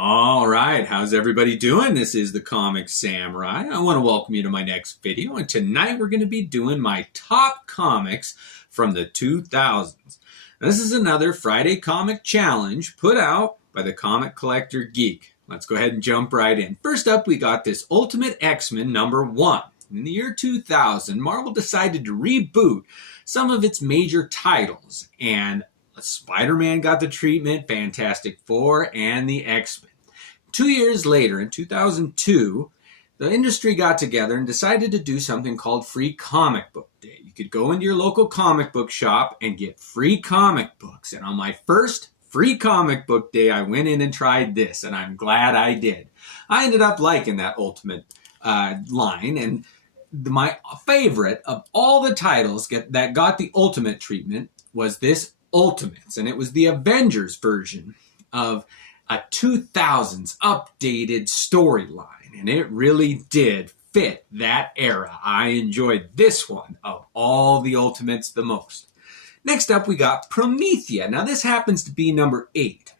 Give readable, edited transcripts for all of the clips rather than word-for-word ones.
All right, how's everybody doing? This is the Comic Samurai. I want to welcome you to my next video, and tonight we're going to be doing my top comics from the 2000s. This is another Friday comic challenge put out by the Comic Collector Geek. Let's go ahead and jump right in. First up, we got this Ultimate X-Men #1. In the year 2000, Marvel decided to reboot some of its major titles, and Spider-Man got the treatment, Fantastic Four, and the X-Men. 2 years later, in 2002, the industry got together and decided to do something called Free Comic Book Day. You could go into your local comic book shop and get free comic books. And on my first Free Comic Book Day, I went in and tried this, and I'm glad I did. I ended up liking that Ultimate line, and my favorite of all the titles that got the Ultimate treatment was this Ultimates, and it was the Avengers version of a 2000s updated storyline, and it really did fit that era. I enjoyed this one of all the Ultimates the most. Next up, we got Promethea. Now, this happens to be number 8.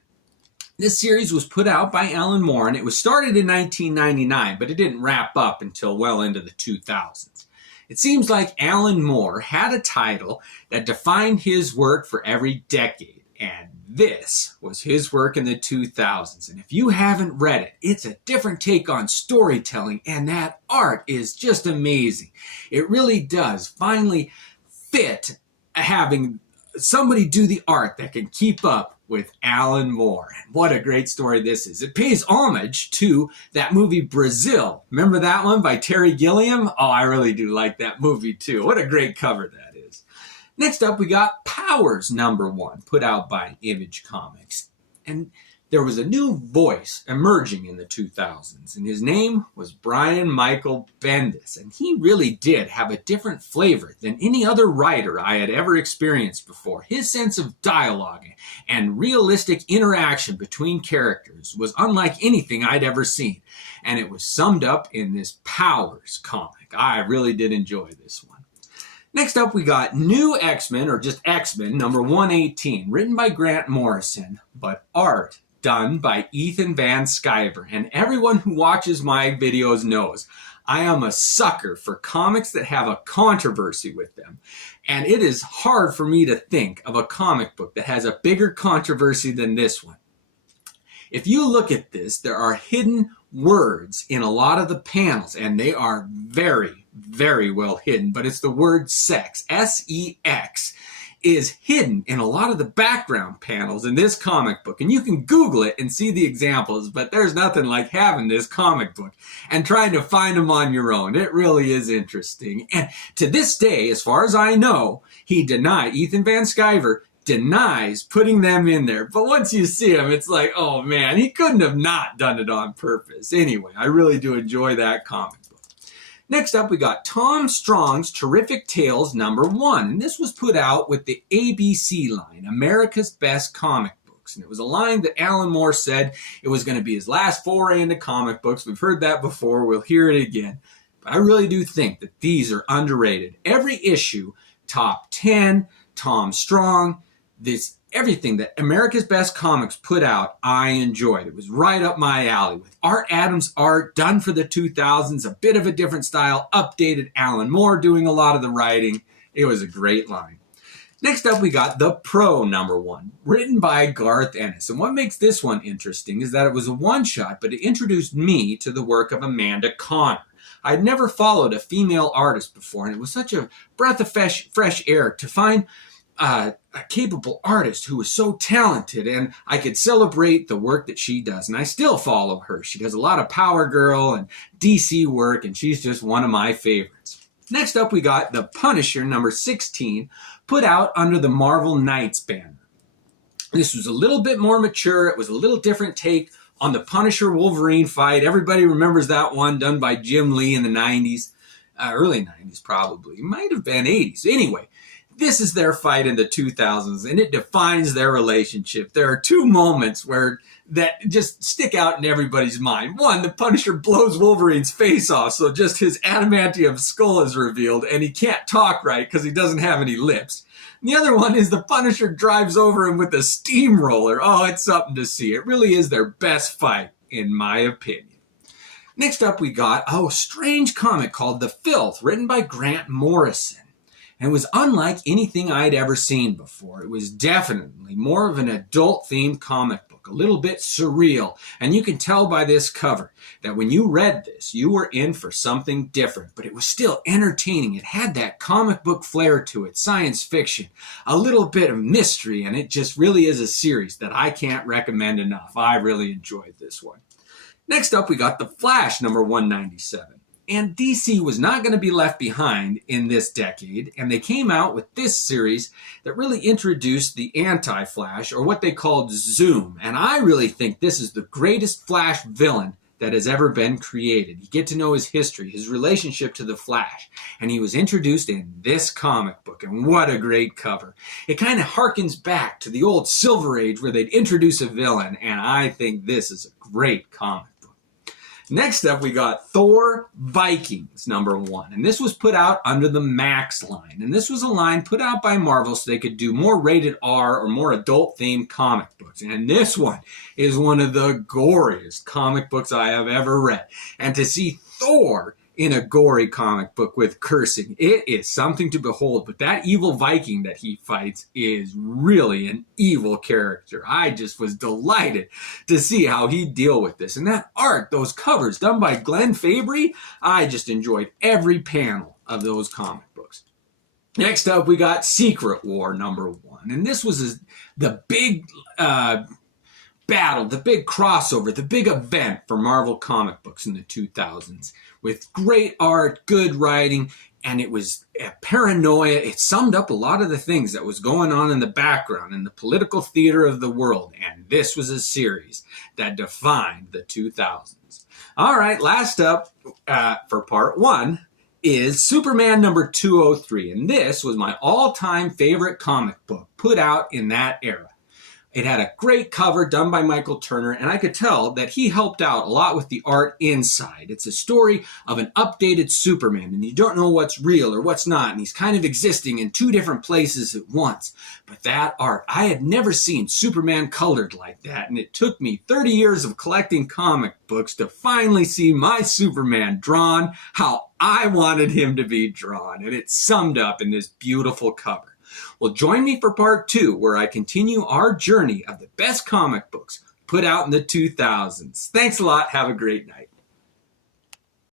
This series was put out by Alan Moore, and it was started in 1999, but it didn't wrap up until well into the 2000s. It seems like Alan Moore had a title that defined his work for every decade, and this was his work in the 2000s. And if you haven't read it, it's a different take on storytelling, and that art is just amazing. It really does finally fit having somebody do the art that can keep up with Alan Moore. And what a great story this is. It pays homage to that movie Brazil. Remember that one by Terry Gilliam? Oh, I really do like that movie too. What a great cover that is. Next up, we got Powers #1, put out by Image Comics. And there was a new voice emerging in the 2000s, and his name was Brian Michael Bendis. And he really did have a different flavor than any other writer I had ever experienced before. His sense of dialogue and realistic interaction between characters was unlike anything I'd ever seen. And it was summed up in this Powers comic. I really did enjoy this one. Next up, we got New X-Men, or just X-Men, #118, written by Grant Morrison, but art done by Ethan Van Sciver. And everyone who watches my videos knows I am a sucker for comics that have a controversy with them. And it is hard for me to think of a comic book that has a bigger controversy than this one. If you look at this, there are hidden words in a lot of the panels, and they are very, very well hidden. But it's the word sex, S-E-X, is hidden in a lot of the background panels in this comic book. And you can Google it and see the examples, but there's nothing like having this comic book and trying to find them on your own. It really is interesting. And to this day, as far as I know, Ethan Van Sciver denies putting them in there. But once you see him, it's like, oh man, he couldn't have not done it on purpose. Anyway, I really do enjoy that comic book. Next up, we got Tom Strong's Terrific Tales #1. And this was put out with the ABC line, America's Best Comic Books. And it was a line that Alan Moore said it was going to be his last foray into comic books. We've heard that before. We'll hear it again. But I really do think that these are underrated. Every issue, top 10, Tom Strong, everything that America's Best Comics put out, I enjoyed. It was right up my alley with Art Adams art done for the 2000s, a bit of a different style, updated Alan Moore doing a lot of the writing. It was a great line. Next up, we got The Pro #1, written by Garth Ennis. And what makes this one interesting is that it was a one-shot, but it introduced me to the work of Amanda Connor. I'd never followed a female artist before, and it was such a breath of fresh air to find a capable artist who is so talented, and I could celebrate the work that she does. And I still follow her. She does a lot of Power Girl and DC work, and she's just one of my favorites. Next up, we got The Punisher #16, put out under the Marvel Knights banner. This was a little bit more mature. It was a little different take on the Punisher-Wolverine fight. Everybody remembers that one done by Jim Lee in the 90s, early 90s probably. It might have been 80s. Anyway, this is their fight in the 2000s, and it defines their relationship. There are two moments that just stick out in everybody's mind. One, the Punisher blows Wolverine's face off, so just his adamantium skull is revealed, and he can't talk right because he doesn't have any lips. And the other one is the Punisher drives over him with a steamroller. Oh, it's something to see. It really is their best fight, in my opinion. Next up, we got a strange comic called The Filth, written by Grant Morrison. And it was unlike anything I'd ever seen before. It was definitely more of an adult-themed comic book, a little bit surreal. And you can tell by this cover that when you read this, you were in for something different. But it was still entertaining. It had that comic book flair to it, science fiction, a little bit of mystery, and it just really is a series that I can't recommend enough. I really enjoyed this one. Next up, we got The Flash, number 197. And DC was not going to be left behind in this decade, and they came out with this series that really introduced the anti-Flash, or what they called Zoom. And I really think this is the greatest Flash villain that has ever been created. You get to know his history, his relationship to the Flash, and he was introduced in this comic book, and what a great cover. It kind of harkens back to the old Silver Age where they'd introduce a villain, and I think this is a great comic. Next up, we got Thor Vikings, number 1. And this was put out under the Max line. And this was a line put out by Marvel so they could do more rated R or more adult-themed comic books. And this one is one of the goriest comic books I have ever read. And to see Thor in a gory comic book with cursing, it is something to behold. But that evil Viking that he fights is really an evil character. I just was delighted to see how he'd deal with this. And that art, those covers done by Glenn Fabry, I just enjoyed every panel of those comic books. Next up, we got Secret War, number 1. And this was the big battle, the big crossover, the big event for Marvel comic books in the 2000s. With great art, good writing, and it was paranoia. It summed up a lot of the things that was going on in the background in the political theater of the world. And this was a series that defined the 2000s. All right, last up for part 1 is Superman number 203. And this was my all-time favorite comic book put out in that era. It had a great cover done by Michael Turner, and I could tell that he helped out a lot with the art inside. It's a story of an updated Superman, and you don't know what's real or what's not, and he's kind of existing in 2 different places at once. But that art, I had never seen Superman colored like that, and it took me 30 years of collecting comic books to finally see my Superman drawn how I wanted him to be drawn, and it's summed up in this beautiful cover. Well, join me for part 2, where I continue our journey of the best comic books put out in the 2000s. Thanks a lot. Have a great night.